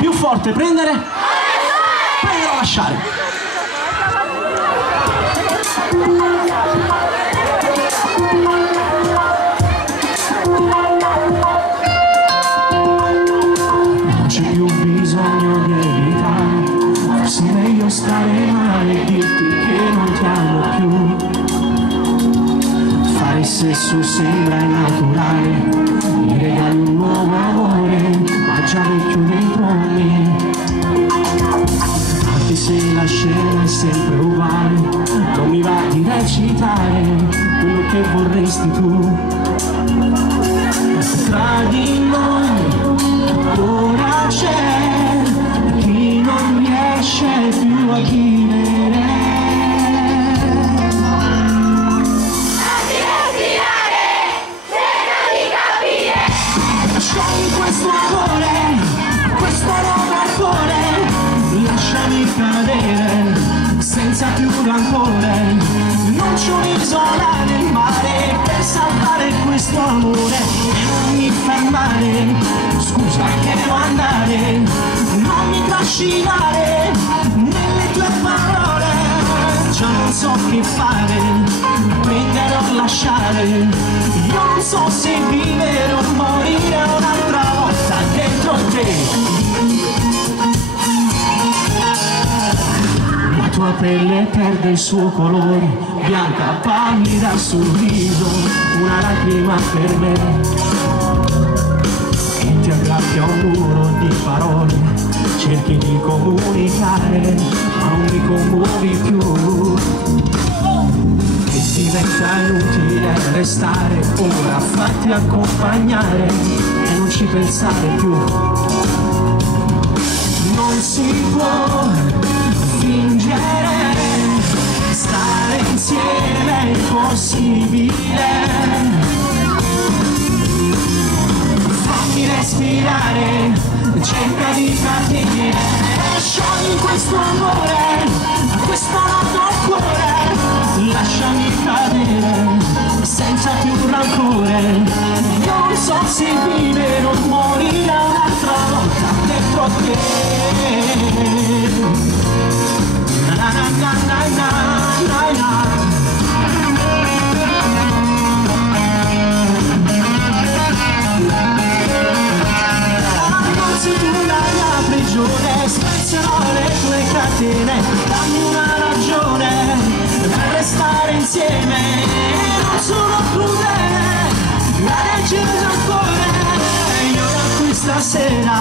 Più forte, prendere o lasciare. Non c'è più bisogno di evitare, forse è meglio stare male e dirti che non ti amo più. Fare sesso sembra innaturale, mi regali un nuovo amore, ma già vecchio dentro me. Anche se la scena è sempre uguale, non mi va di recitare quello che vorresti tu. Tra di noi ora c'è chi non riesce più a vivere. Questo cuore, questo nuovo cuore, lasciami cadere senza più rancore. Non c'è un'isola nel mare per salvare questo amore. Non mi fermare, scusa che devo andare, non mi trascinare nelle tue parole. Già non so che fare, prendere o lasciare. Io non so se vivere o morire un'altra volta dentro te. La tua pelle perde il suo colore, bianca, pallida sul viso, una lacrima per me. E ti aggrappi a un muro di parole, cerchi di comunicare, ma non mi commuovi più. E diventa inutile restare, ora fatti accompagnare e non ci pensare più. Non si può fingere, stare insieme è impossibile. Fammi respirare, cerca di capire. Sciogli questo amore, questo noto cuore, lasciami cadere senza più rancore. Io non so se vivere o morire un'altra volta dentro te. Na na na na na na na. Abbozzi tu la mia prigione, spezzerò le tue catene, dammi una ragione per restare insieme. Non sono crudele, la legge del cuore. Io da qui stasera